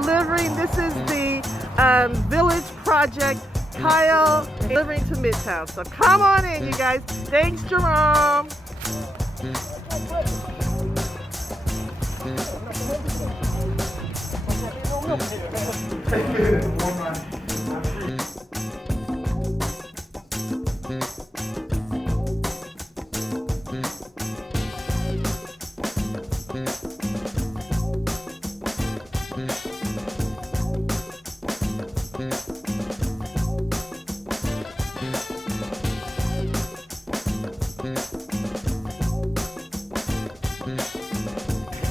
delivering. This is the Village Project Kyle delivering to Midtown. So come on in, you guys. Thanks, Jerome.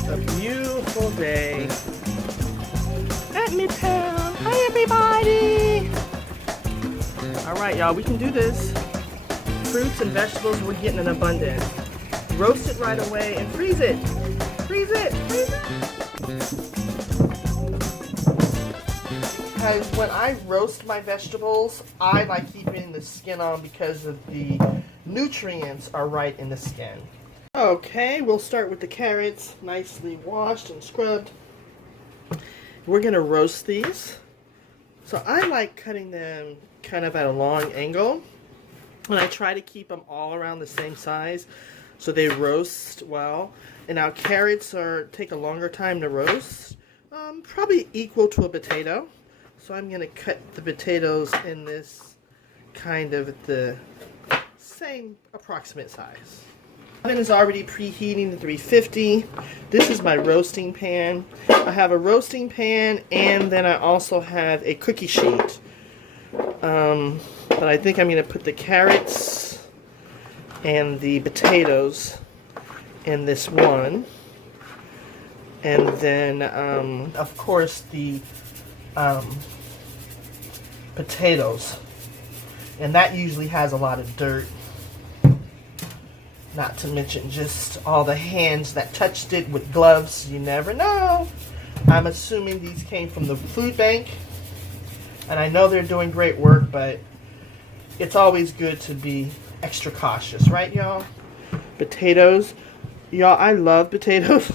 A beautiful day at Midtown. Hi, everybody. All right, y'all, we can do this. Fruits and vegetables, we're getting in abundance. Roast it right away and freeze it. Freeze it, freeze it. Because when I roast my vegetables, I like keeping the skin on because of the nutrients are right in the skin. Okay, we'll start with the carrots, nicely washed and scrubbed. We're gonna roast these. So I like cutting them kind of at a long angle, and I try to keep them all around the same size so they roast well. And now carrots take a longer time to roast, probably equal to a potato. So I'm gonna cut the potatoes in this kind of the same approximate size. Oven is already preheating to 350. This is my roasting pan. I have a roasting pan, and then I also have a cookie sheet. But I think I'm going to put the carrots and the potatoes in this one. And then, of course, the potatoes. And that usually has a lot of dirt. Not to mention just all the hands that touched it with gloves. You never know. I'm assuming these came from the food bank. And I know they're doing great work, but it's always good to be extra cautious, right, y'all? Potatoes. Y'all, I love potatoes.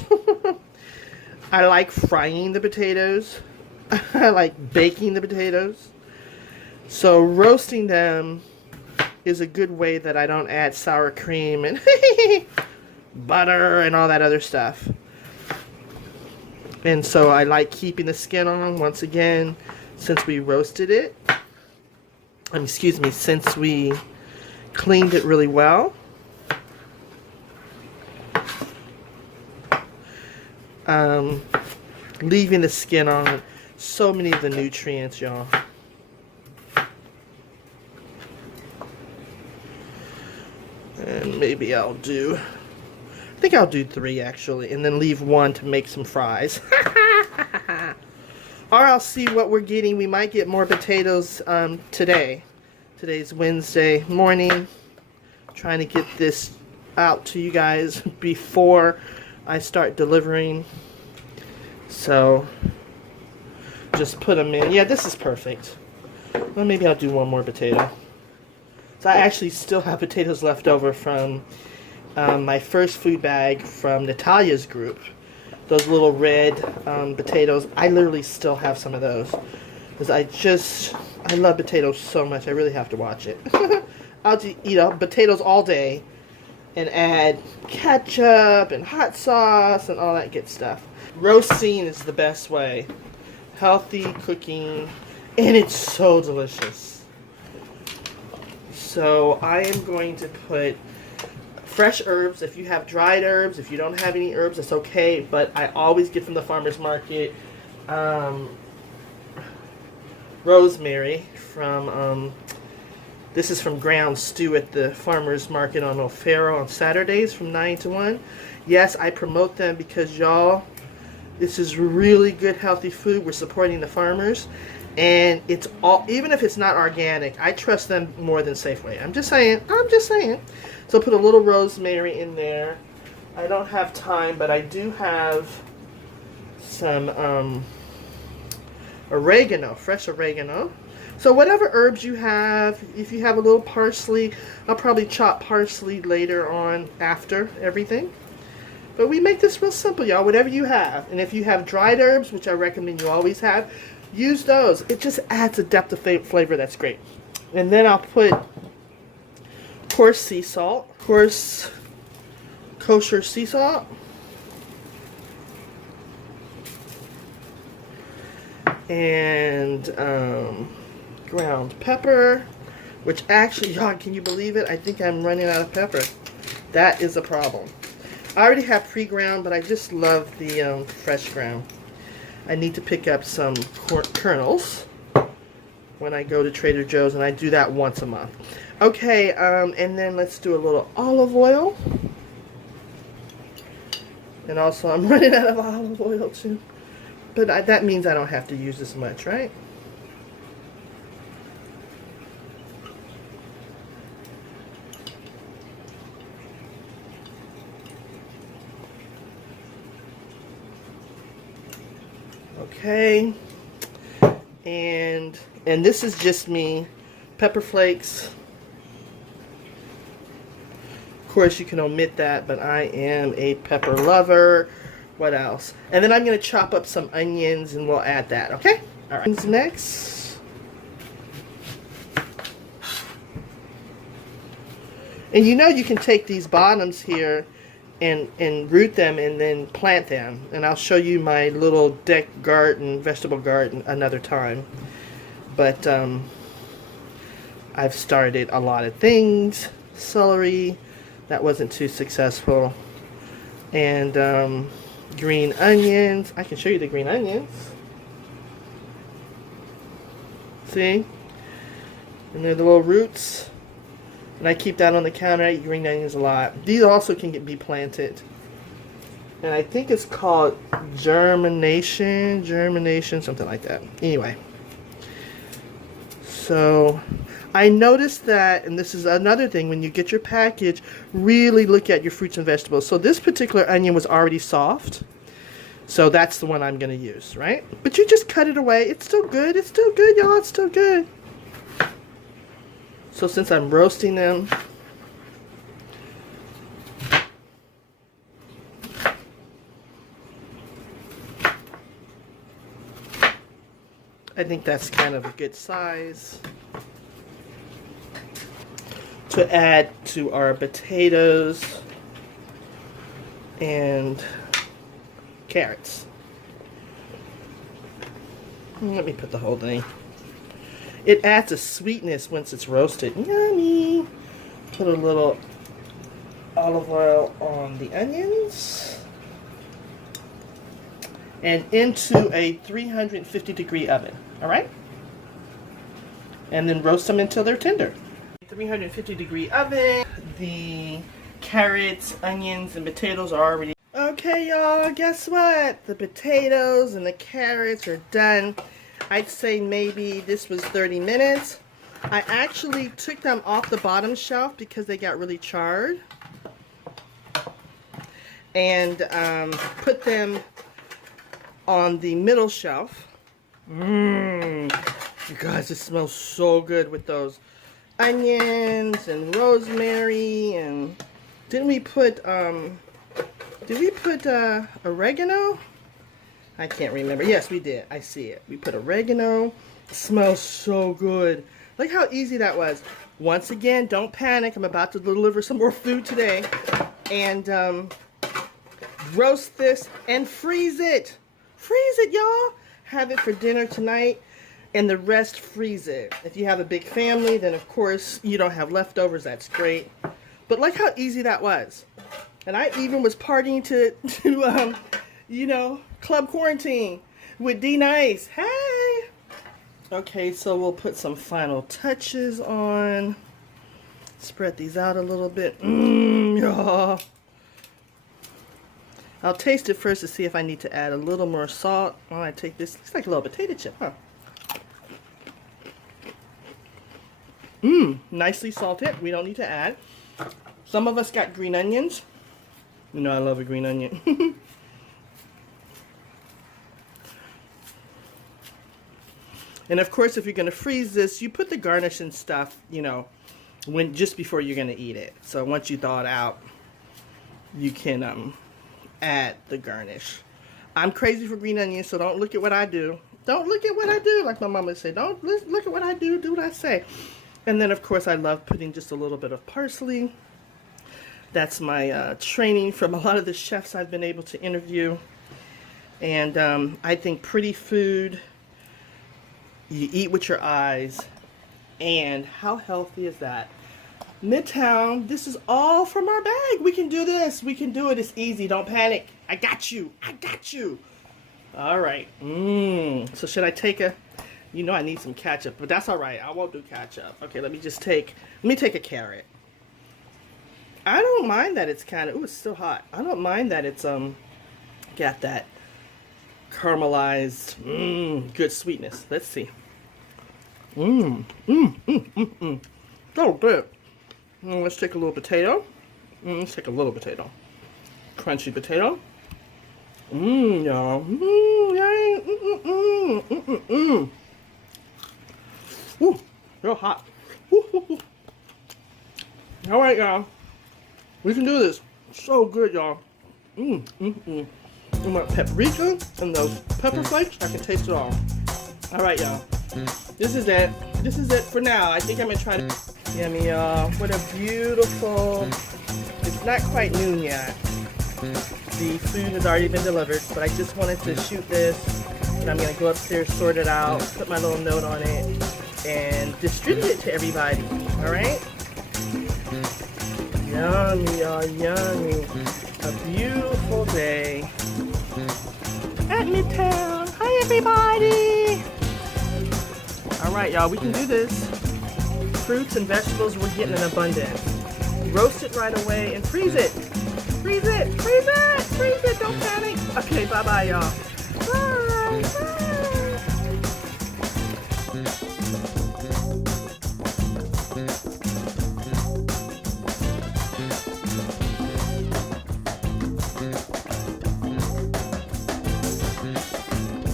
I like frying the potatoes. I like baking the potatoes. So roasting them is a good way that I don't add sour cream and butter and all that other stuff. And so I like keeping the skin on once again since we roasted it. Excuse me, since we cleaned it really well. Leaving the skin on. So many of the nutrients, y'all. And maybe I think I'll do 3 actually, and then leave 1 to make some fries. Or I'll see what we're getting. We might get more potatoes today. Today's Wednesday morning. Trying to get this out to you guys before I start delivering. So just put them in. Yeah, this is perfect. Well, maybe I'll do 1 more potato. So I actually still have potatoes left over from my first food bag from Natalia's group. Those little red potatoes. I literally still have some of those. Because I love potatoes so much. I really have to watch it. I'll just eat potatoes all day and add ketchup and hot sauce and all that good stuff. Roasting is the best way. Healthy cooking. And it's so delicious. So I am going to put fresh herbs. If you have dried herbs, if you don't have any herbs, it's okay. But I always get from the farmer's market rosemary from, this is from Ground Stew at the farmer's market on O'Farrell on Saturdays from 9 to 1. Yes, I promote them because y'all, this is really good healthy food. We're supporting the farmers. And it's all, even if it's not organic, I trust them more than Safeway. I'm just saying. So put a little rosemary in there. I don't have time, but I do have some oregano, fresh oregano. So whatever herbs you have, if you have a little parsley, I'll probably chop parsley later on after everything. But we make this real simple, y'all. Whatever you have. And if you have dried herbs, which I recommend you always have, use those. It just adds a depth of flavor that's great. And then I'll put coarse sea salt, coarse kosher sea salt, and ground pepper, which actually, y'all, can you believe it? I think I'm running out of pepper. That is a problem. I already have pre-ground, but I just love the fresh ground. I need to pick up some kernels when I go to Trader Joe's, and I do that once a month. Okay, and then let's do a little olive oil. And also, I'm running out of olive oil too. But that means I don't have to use this much, right? Okay. And this is just me. Pepper flakes. Of course, you can omit that, but I am a pepper lover. What else? And then I'm going to chop up some onions and we'll add that, okay? All right. Next. And you know you can take these bottoms here and root them and then plant them. And I'll show you my little deck garden, vegetable garden, another time. But I've started a lot of things. Celery, that wasn't too successful. And green onions. I can show you the green onions. See? And they're the little roots. And I keep that on the counter. I eat green onions a lot. These also can be planted. And I think it's called germination, something like that. Anyway. So I noticed that, and this is another thing, when you get your package, really look at your fruits and vegetables. So this particular onion was already soft. So that's the one I'm going to use, right? But you just cut it away. It's still good. It's still good, y'all. It's still good. So since I'm roasting them, I think that's kind of a good size to add to our potatoes and carrots. Let me put the whole thing. It adds a sweetness once it's roasted. Yummy! Put a little olive oil on the onions. And into a 350-degree oven. Alright? And then roast them until they're tender. 350-degree oven. The carrots, onions, and potatoes are already... Okay, y'all, guess what? The potatoes and the carrots are done. I'd say maybe this was 30 minutes. I actually took them off the bottom shelf because they got really charred. And put them on the middle shelf. You guys, it smells so good with those onions and rosemary. And did we put oregano? I can't remember. Yes, we did. I see it. We put oregano. It smells so good. Look how easy that was. Once again, don't panic. I'm about to deliver some more food today. And roast this and freeze it. Freeze it, y'all. Have it for dinner tonight. And the rest, freeze it. If you have a big family, then of course you don't have leftovers. That's great. But look how easy that was. And I even was partying to you know, Club Quarantine with D Nice. Hey! Okay, so we'll put some final touches on. Spread these out a little bit. Y'all. I'll taste it first to see if I need to add a little more salt. Oh, I take this. It's like a little potato chip, huh? Nicely salted. We don't need to add. Some of us got green onions. You know I love a green onion. And of course, if you're going to freeze this, you put the garnish and stuff, you know, just before you're going to eat it. So once you thaw it out, you can add the garnish. I'm crazy for green onions, so don't look at what I do. Don't look at what I do, like my mama would say. Don't look at what I do what I say. And then, of course, I love putting just a little bit of parsley. That's my training from a lot of the chefs I've been able to interview. And I think pretty food, you eat with your eyes. And how healthy is that? Midtown, this is all from our bag. We can do this. We can do it. It's easy. Don't panic. I got you. I got you. All right. So should I take a... You know I need some ketchup, but that's all right. I won't do ketchup. Okay, let me take a carrot. I don't mind that it's kind of... Ooh, it's still hot. I don't mind that it's got that caramelized, good sweetness. Let's see. So good. Let's take a little potato. Let's take a little potato. Crunchy potato. Y'all. Ooh, real hot. All right, y'all. We can do this. So good, y'all. And my paprika and those pepper flakes, I can taste it all. All right, y'all. This is it. This is it for now. I think I'm gonna try to. Yummy, y'all. What a beautiful. It's not quite noon yet. The food has already been delivered, but I just wanted to shoot this, and I'm gonna go upstairs, sort it out, put my little note on it, and distribute it to everybody. All right? Yummy, y'all. Yummy. A beautiful day at Midtown. Hi, everybody. All right, y'all. We can do this. Fruits and vegetables we're getting in abundance. Roast it right away and freeze it. Freeze it. Freeze it. Freeze it. Don't panic. Okay, bye-bye, y'all.